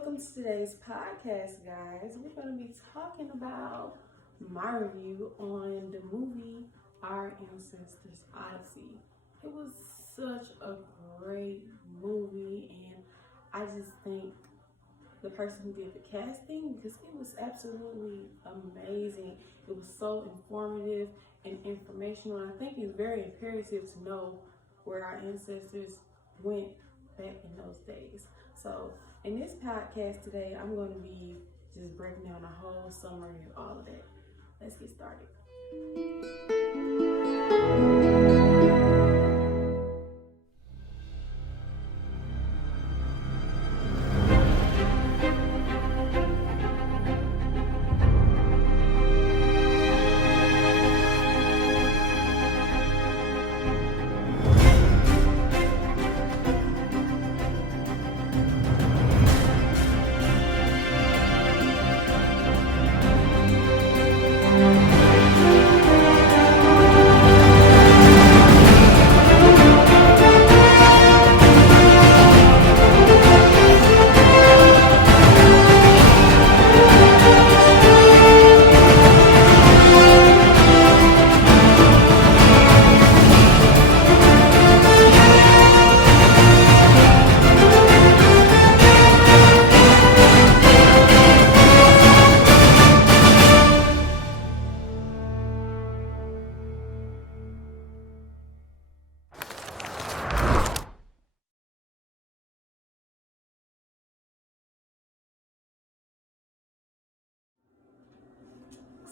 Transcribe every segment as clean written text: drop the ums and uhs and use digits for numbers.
welcome to today's podcast, guys. We're going to be talking about my review on the movie Our Ancestors Odyssey. It was such a great movie, and I just think the person who did the casting, because it was absolutely amazing. It was so informative and informational. I think it's very imperative to know where our ancestors went back in those days. So in this podcast today, I'm going to be just breaking down a whole summary of all of that. Let's get started.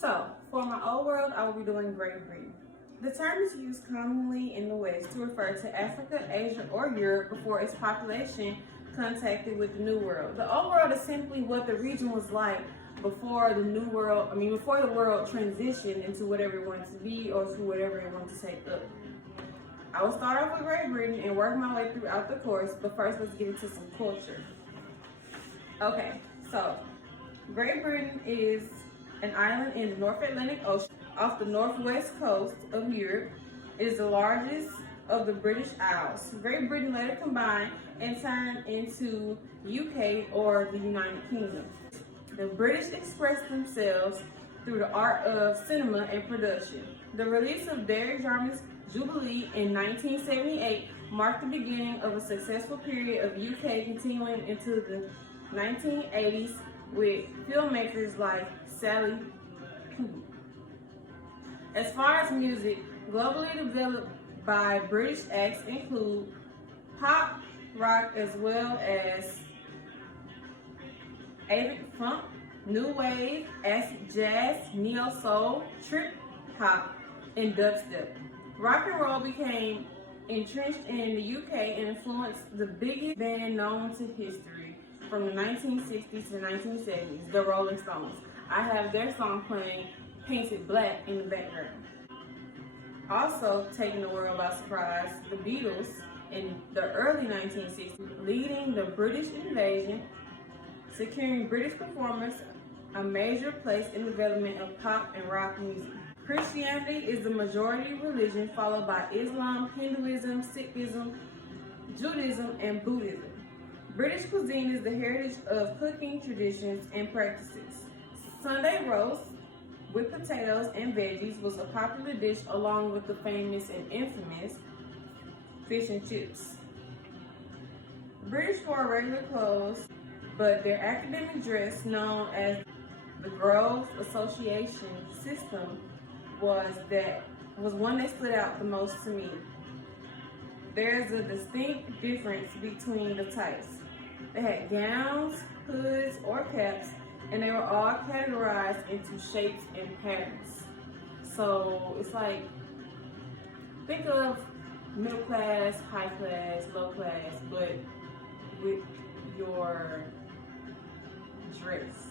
So, for my old world, I will be doing Great Britain. The term is used commonly in the West to refer to Africa, Asia, or Europe before its population contacted with the New World. The old world is simply what the region was like before the New World, before the world transitioned into whatever it wanted to be or to whatever it wanted to take up. I will start off with Great Britain and work my way throughout the course, but first let's get into some culture. Okay, so Great Britain is an island in the North Atlantic Ocean off the northwest coast of Europe. It is the largest of the British Isles. Great Britain later combined and turned into UK or the United Kingdom. The British expressed themselves through the art of cinema and production. The release of Derek Jarman's Jubilee in 1978 marked the beginning of a successful period of UK continuing into the 1980s with filmmakers like Sally Kubrick. As far as music, globally developed by British acts include pop, rock, as well as Afro funk, new wave, acid jazz, neo soul, trip hop, and dubstep. Rock and roll became entrenched in the UK and influenced the biggest band known to history from the 1960s to the 1970s, the Rolling Stones. I have their song playing Painted Black in the background. Also taking the world by surprise, the Beatles in the early 1960s, leading the British invasion, securing British performers a major place in the development of pop and rock music. Christianity is the majority religion, followed by Islam, Hinduism, Sikhism, Judaism, and Buddhism. British cuisine is the heritage of cooking traditions and practices. Sunday roast with potatoes and veggies was a popular dish along with the famous and infamous fish and chips. British wore regular clothes, but their academic dress, known as the Groves Association system, was one that stood out the most to me. There's a distinct difference between the types. They had gowns, hoods, or caps, and they were all categorized into shapes and patterns. So it's like, think of middle class, high class, low class, but with your dress,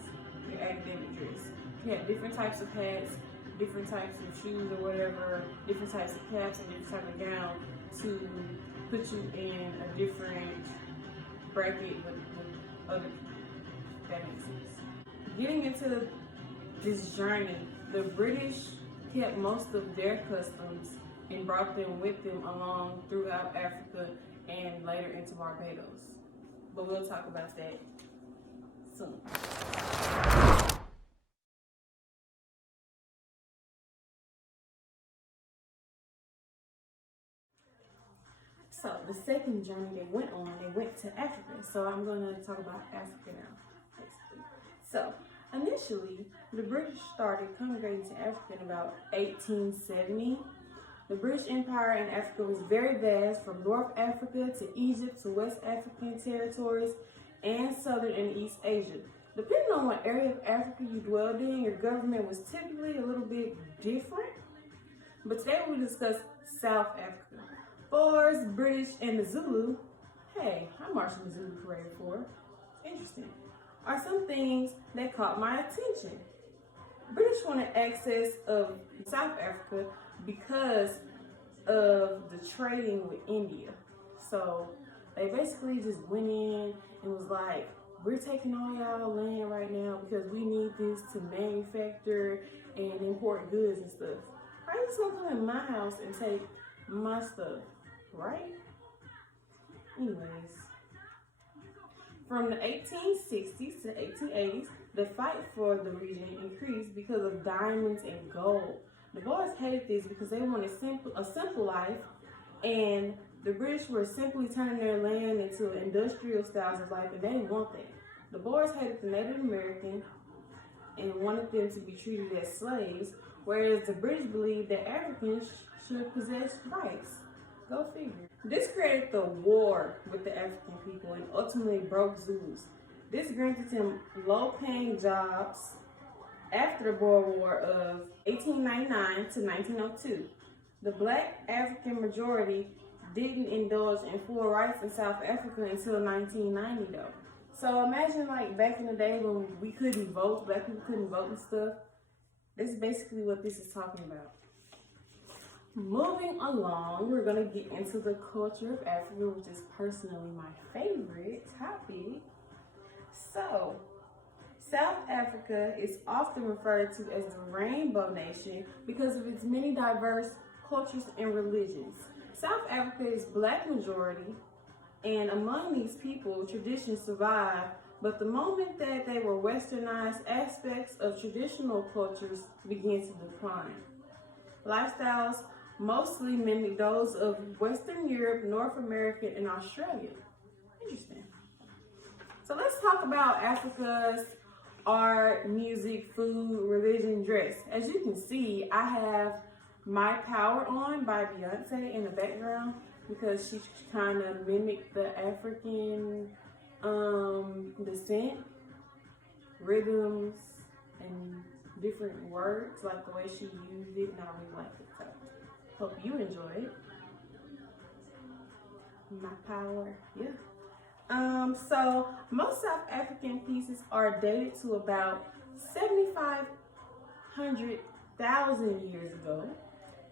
your academic dress. You had different types of hats, different types of shoes or whatever, different types of caps and different type of gown to put you in a different bracket with other people. That makes sense. Getting into this journey, the British kept most of their customs and brought them with them along throughout Africa and later into Barbados. But we'll talk about that soon. So the second journey they went to Africa. So I'm going to talk about Africa now, basically. So initially, the British started congregating to Africa in about 1870. The British Empire in Africa was very vast, from North Africa to Egypt to West African territories and Southern and East Asia. Depending on what area of Africa you dwelled in, your government was typically a little bit different. But today we discuss South Africa. Boers, British, and the Zulu, hey, I marched in the Zulu parade before, interesting, are some things that caught my attention. British wanted access of South Africa because of the trading with India. So they basically just went in and was like, we're taking all y'all land right now because we need this to manufacture and import goods and stuff. How you just gonna come in my house and take my stuff, right? Anyways, from the 1860s to the 1880s, the fight for the region increased because of diamonds and gold. The Boers hated this because they wanted a simple life, and the British were simply turning their land into industrial styles of life, and they didn't want that. The Boers hated the Native American and wanted them to be treated as slaves, whereas the British believed that Africans should possess rights. Go figure. This created the war with the African people and ultimately broke Zulus. This granted them low-paying jobs after the Boer War of 1899 to 1902. The black African majority didn't indulge in full rights in South Africa until 1990 though. So imagine like back in the day when we couldn't vote, black people couldn't vote and stuff. This is basically what this is talking about. Moving along, we're going to get into the culture of Africa, which is personally my favorite topic. So, South Africa is often referred to as the Rainbow Nation because of its many diverse cultures and religions. South Africa is black majority, and among these people, traditions survive, but the moment that they were westernized, aspects of traditional cultures began to decline. Lifestyles mostly mimic those of Western Europe, North America, and Australia. Interesting. So let's talk about Africa's art, music, food, religion, dress. As you can see, I have My Power On by Beyonce in the background because she kind of mimicked the African descent, rhythms, and different words, like the way she used it, and I really like it. So hope you enjoy it. My Power, yeah. So most South African pieces are dated to about 7,500,000 years ago.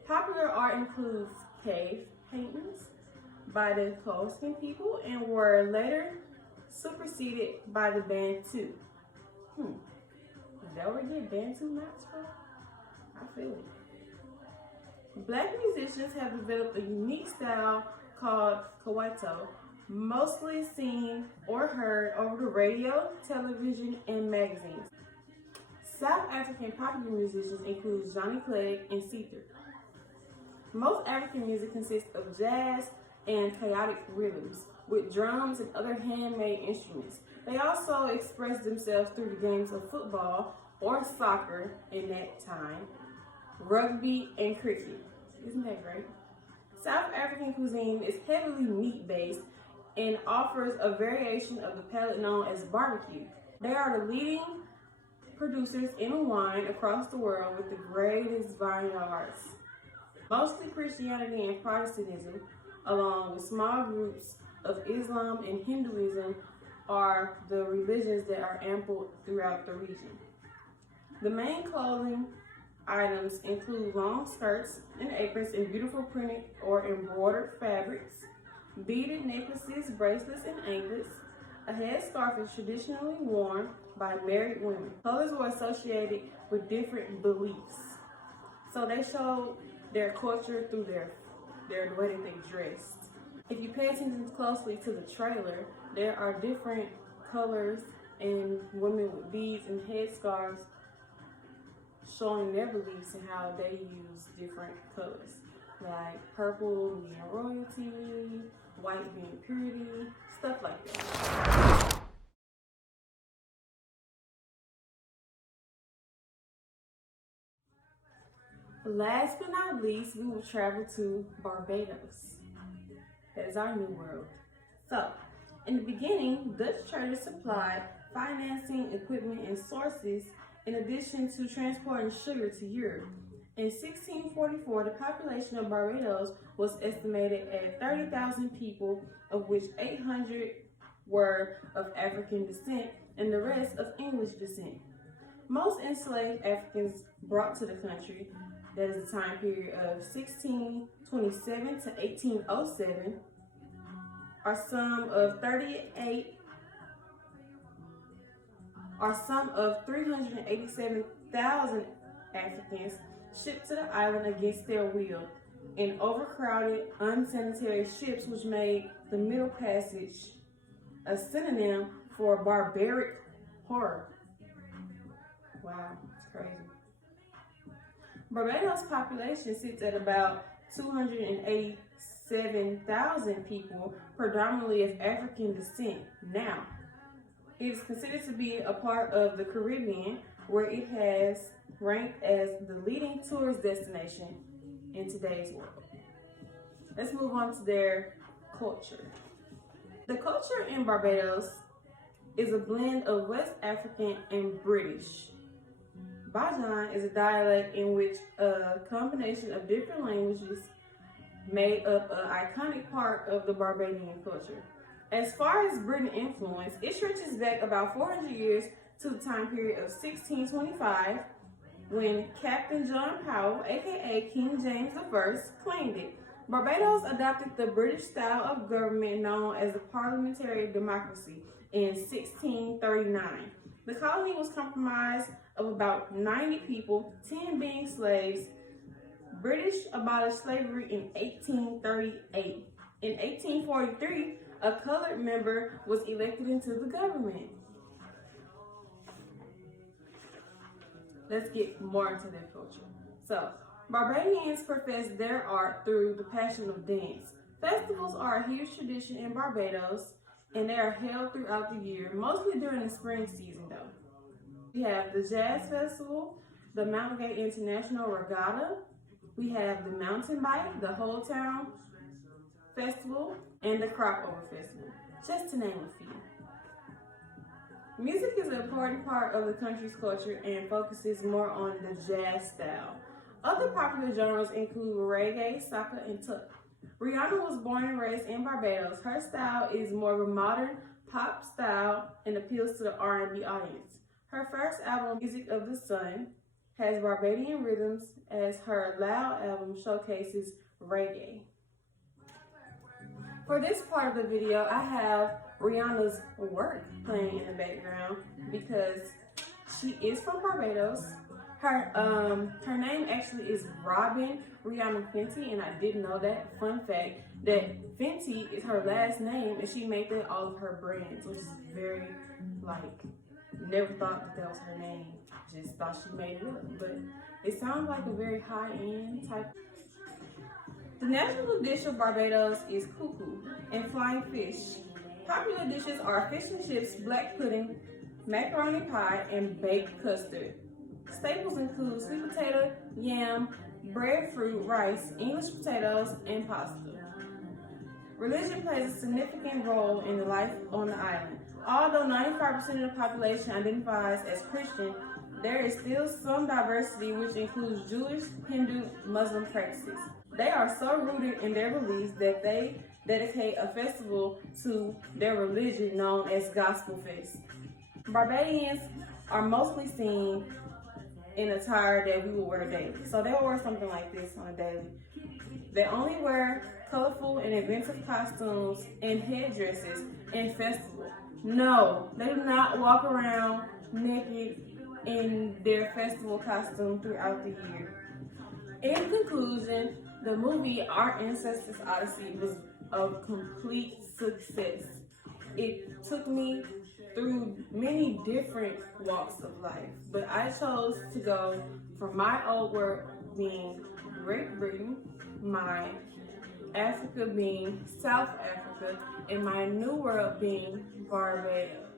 Popular art includes cave paintings by the Coastal people and were later superseded by the Bantu. Is that where we get Bantu knots from? I feel it. Black musicians have developed a unique style called Kwaito, mostly seen or heard over the radio, television, and magazines. South African popular musicians include Johnny Clegg and Seether. Most African music consists of jazz and chaotic rhythms, with drums and other handmade instruments. They also express themselves through the games of football or soccer in that time, rugby, and cricket. Isn't that great? South African cuisine is heavily meat-based and offers a variation of the palate known as barbecue. They are the leading producers in wine across the world with the greatest vineyards. Mostly Christianity and Protestantism, along with small groups of Islam and Hinduism, are the religions that are ample throughout the region. The main clothing items include long skirts and aprons in beautiful printed or embroidered fabrics, beaded necklaces, bracelets, and anklets. A headscarf is traditionally worn by married women. Colors were associated with different beliefs. So they showed their culture through the way that they dressed. If you pay attention closely to the trailer, there are different colors and women with beads and headscarves showing their beliefs and how they use different colors, like purple being royalty, white being purity, stuff like that. Last but not least, we will travel to Barbados. That is our new world. So, in the beginning, Dutch traders supplied financing, equipment, and sources in addition to transporting sugar to Europe. In 1644, the population of Barbados was estimated at 30,000 people, of which 800 were of African descent and the rest of English descent. Most enslaved Africans brought to the country, that is the time period of 1627 to 1807, are some of 387,000 Africans shipped to the island against their will in overcrowded, unsanitary ships, which made the Middle Passage a synonym for barbaric horror. Wow, it's crazy. Barbados' population sits at about 287,000 people, predominantly of African descent. Now, it is considered to be a part of the Caribbean, where it has ranked as the leading tourist destination in today's world. Let's move on to their culture. The culture in Barbados is a blend of West African and British. Bajan is a dialect in which a combination of different languages made up an iconic part of the Barbadian culture. As far as British influence, it stretches back about 400 years to the time period of 1625, when Captain John Powell, aka King James I, claimed it. Barbados adopted the British style of government known as the parliamentary democracy in 1639. The colony was comprised of about 90 people, 10 being slaves. British abolished slavery in 1838. In 1843, a colored member was elected into the government. Let's get more into their culture. So, Barbadians profess their art through the passion of dance. Festivals are a huge tradition in Barbados, and they are held throughout the year, mostly during the spring season though. We have the Jazz Festival, the Mount Gay International Regatta, we have the Mountain Bike, the Whole Town Festival, and the Crop-Over Festival, just to name a few. Music is an important part of the country's culture and focuses more on the jazz style. Other popular genres include reggae, soca, and tuk. Rihanna was born and raised in Barbados. Her style is more of a modern pop style and appeals to the R&B audience. Her first album, Music of the Sun, has Barbadian rhythms, as her Loud album showcases reggae. For this part of the video, I have Rihanna's work playing in the background because she is from Barbados. Her name actually is Robin Rihanna Fenty, and I didn't know that. Fun fact, that Fenty is her last name, and she made that all of her brands, which is very, never thought that was her name. Just thought she made it up, but it sounds like a very high-end type. The national dish of Barbados is cuckoo and flying fish. Popular dishes are fish and chips, black pudding, macaroni pie, and baked custard. Staples include sweet potato, yam, breadfruit, rice, English potatoes, and pasta. Religion plays a significant role in the life on the island. Although 95% of the population identifies as Christian, there is still some diversity, which includes Jewish, Hindu, Muslim practices. They are so rooted in their beliefs that they dedicate a festival to their religion known as Gospel Fest. Barbadians are mostly seen in attire that we will wear daily. So they'll wear something like this on a daily. They only wear colorful and inventive costumes and headdresses in festivals. No, they do not walk around naked in their festival costume throughout the year. In conclusion, the movie Our Ancestors Odyssey was a complete success. It took me through many different walks of life. But I chose to go from my old world being Great Britain, my Africa being South Africa, and my new world being Barbados.